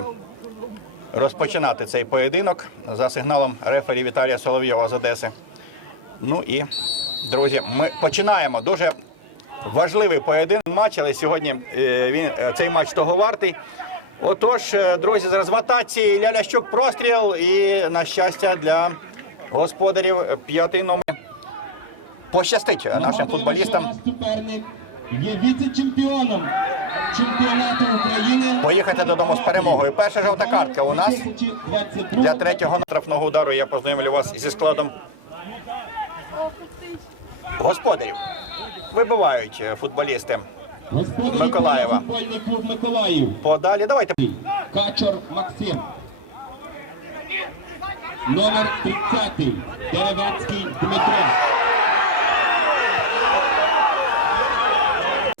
буде розпочинати цей поєдинок за сигналом рефері Віталія Соловйова з Одеси. Ну і, друзі, ми починаємо. Дуже важливий поєдинок матч, але сьогодні е, він е, цей матч того вартий. Отож, е, друзі, зараз в атаці Лялящук простріл і, на щастя, для господарів п'ятий номер. Пощастить е, нашим футболістам. Є віце-чемпіоном чемпіонату України. Поїхати додому з перемогою. Перша жовта картка у нас для третього штрафного удару. Я познайомлю вас зі складом господарів. Вибивають е, футболісти Миколаєва. Подалі. Давайте Качор Максим. Номер 30. Деревецький Дмитро.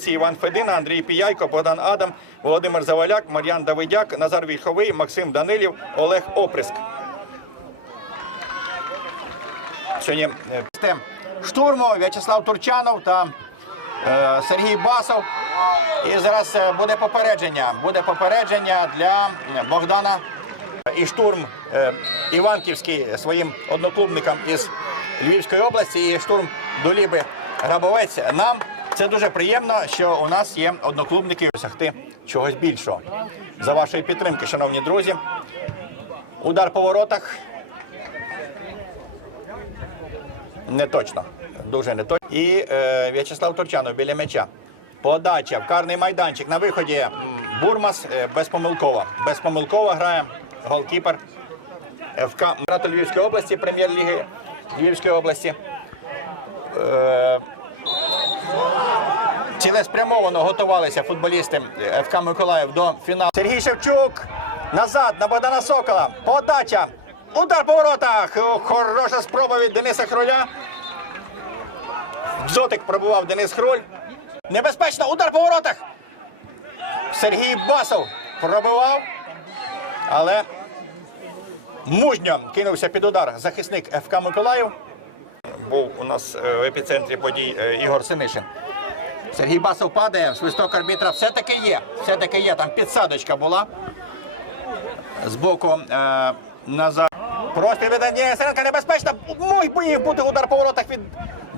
Ці Іван Федина, Андрій Піяйко, Богдан Адам, Володимир Заваляк, Мар'ян Давидяк, Назар Вільховий, Максим Данилів, Олег Оприск. Сьогодні е, штурму В'ячеслав Турчанов та е, Сергій Басов. І зараз е, буде попередження. Буде попередження для Богдана і штурм е, Іванківський своїм одноклубникам із Львівської області, і штурм Доліби Грабовець. Нам це дуже приємно, що у нас є одноклубники досягти чогось більшого. За вашої підтримки, шановні друзі. Удар по воротах. Не точно. Дуже не точно. І е, В'ячеслав Турчанов біля м'яча. Подача в карний майданчик. На виході Бурмас е, безпомилково. Безпомилково грає голкіпер ФК Львівської області, прем'єр-ліги Львівської області. Е, цілеспрямовано готувалися футболісти ФК Миколаїв до фіналу. Сергій Шевчук назад на Богдана Сокола. Подача. Удар по воротах. Хороша спроба від Дениса Хроля. Дзотик пробував Денис Хроль. Небезпечно. Удар по воротах. Сергій Басов пробивав. Але мужньо кинувся під удар захисник ФК Миколаїв. Був у нас е, в епіцентрі подій е, Ігор Синишин. Сергій Басов падає, свисток арбітра все-таки є. Все-таки є. Там підсадочка була. Збоку е, назад. Простріл від Андрія Сиренка небезпечно. Мог міг бути удар по воротах від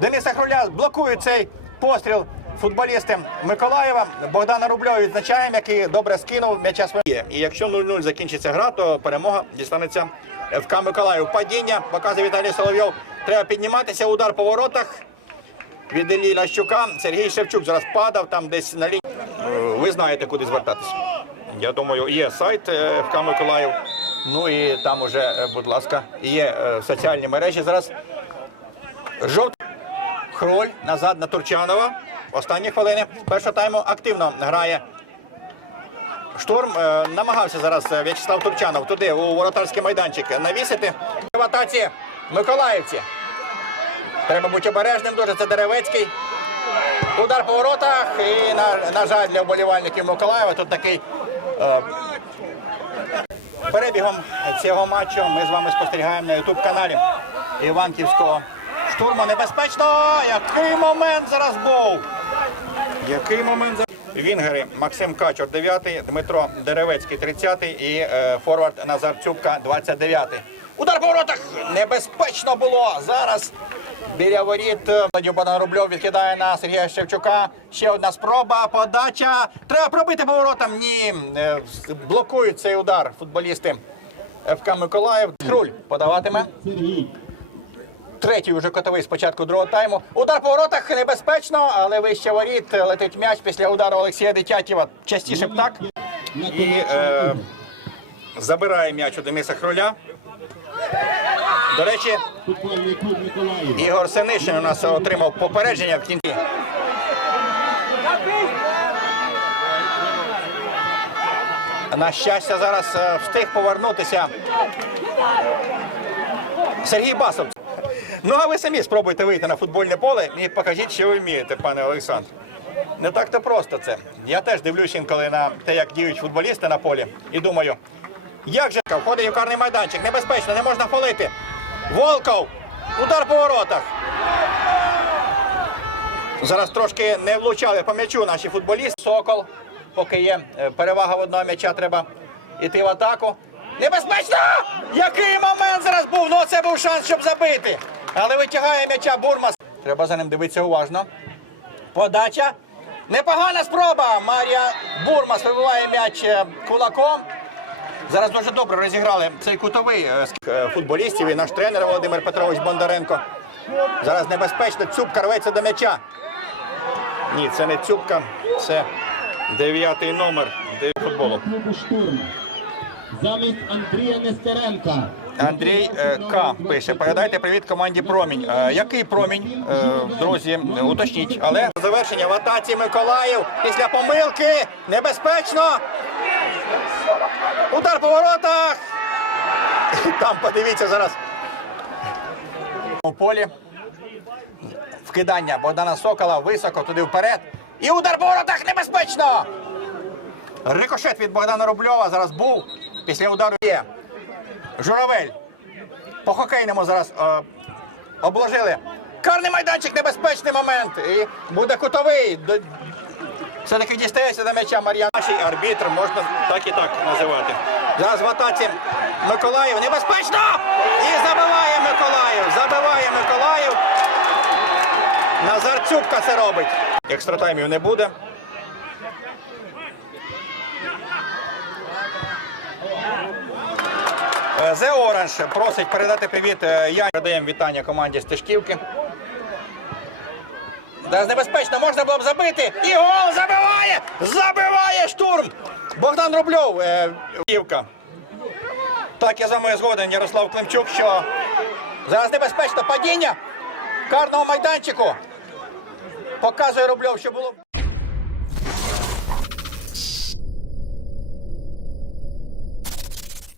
Дениса Хруля. Блокують цей постріл футболісти Миколаєва. Богдана Рубльова відзначаємо, який добре скинув м'яча своє. І якщо 0-0 закінчиться гра, то перемога дістанеться ФК Миколаїв. Падіння показує Віталій Соловйов. Треба підніматися. Удар по воротах від Іллі Лащука. Сергій Шевчук зараз падав там десь на лінії. Е, Ви знаєте, куди звертатися. Я думаю, є сайт е, ФК Миколаїв. Ну і там уже, е, будь ласка, є соціальні мережі. Зараз жовтий хроль назад на Турчанова. Останні хвилини першого тайму активно грає. Штурм е, намагався зараз В'ячеслав Турчанов туди у воротарський майданчик навісити. В атаці Миколаївці. Треба бути обережним дуже. Це Деревецький. Удар по воротах. І, на, на жаль, для вболівальників Миколаєва тут такий е, перебігом цього матчу ми з вами спостерігаємо на ютуб-каналі Іванківського штурму. Небезпечно! Який момент зараз був! Який момент зараз? Вінгери Максим Качур 9, Дмитро Деревецький 30 і е, форвард Назар Цюбка 29. Удар по воротах! Небезпечно було! Зараз біля воріт е, Богдан Рубльов відкидає на Сергія Шевчука. Ще одна спроба, подача. Треба пробити по воротам. Ні. Е, Блокують цей удар футболісти ФК Миколаїв. Хруль подаватиме. Третій уже котовий з початку другого тайму. Удар по воротах небезпечно, але вище воріт летить м'яч після удару Олексія Дитятєва. Частіше б так. І е, забирає м'яч у Дениса Хруля. До речі. Ігор Синишин у нас отримав попередження в кінці. На щастя, зараз е, встиг повернутися Сергій Басов. Ну, а ви самі спробуйте вийти на футбольне поле і покажіть, що ви вмієте, пане Олександр. Не так то просто це. Я теж дивлюсь інколи на те, як діють футболісти на полі, і думаю, як же входить у карний майданчик, небезпечно, не можна фолити. Волков! Удар по воротах. Зараз трошки не влучали по м'ячу наші футболісти. Сокол, поки є е, перевага в одного м'яча, треба іти в атаку. Небезпечно! Який момент зараз був? Ну це був шанс, щоб забити. Але витягає м'яча Бурмас. Треба за ним дивитися уважно. Подача. Непогана спроба. Марія Бурмас вибиває м'яч е, кулаком. Зараз дуже добре розіграли цей кутовий е, з е, футболістів і наш тренер Володимир Петрович Бондаренко. Зараз небезпечно. Цюбка рветься до м'яча. Ні, це не Цюбка, це дев'ятий номер футболу. Замість Андрія Нестеренка. Андрій е, К. пише: передайте привіт команді Промінь. Який промінь, друзі, уточніть. Але завершення в атаці Миколаїв після помилки небезпечно. Удар по воротах. Там подивіться зараз. У полі. Вкидання Богдана Сокола високо туди вперед. І удар по воротах небезпечно. Рикошет від Богдана Рубльова зараз був. Після удару є. Журавель. По хокейному зараз е, обложили. Карний майданчик, небезпечний момент. І буде кутовий. Все-таки дістається до м'яча Мар'ян. Наш арбітр можна так і так називати. Зараз в атаці Миколаїв. Небезпечно! І забиває Миколаїв. Забиває Миколаїв. Назар Цюбка це робить. Екстратаймів не буде. Е, The Orange просить передати привіт. е, Я передаємо вітання команді Стежківки. Зараз небезпечно, можна було б забити. І гол забиває! Забиває штурм! Богдан Рубльов, е, Київка. Так, я за моє згоден, Ярослав Климчук, що зараз небезпечно падіння карного майданчику. Показує Рубльов, що було.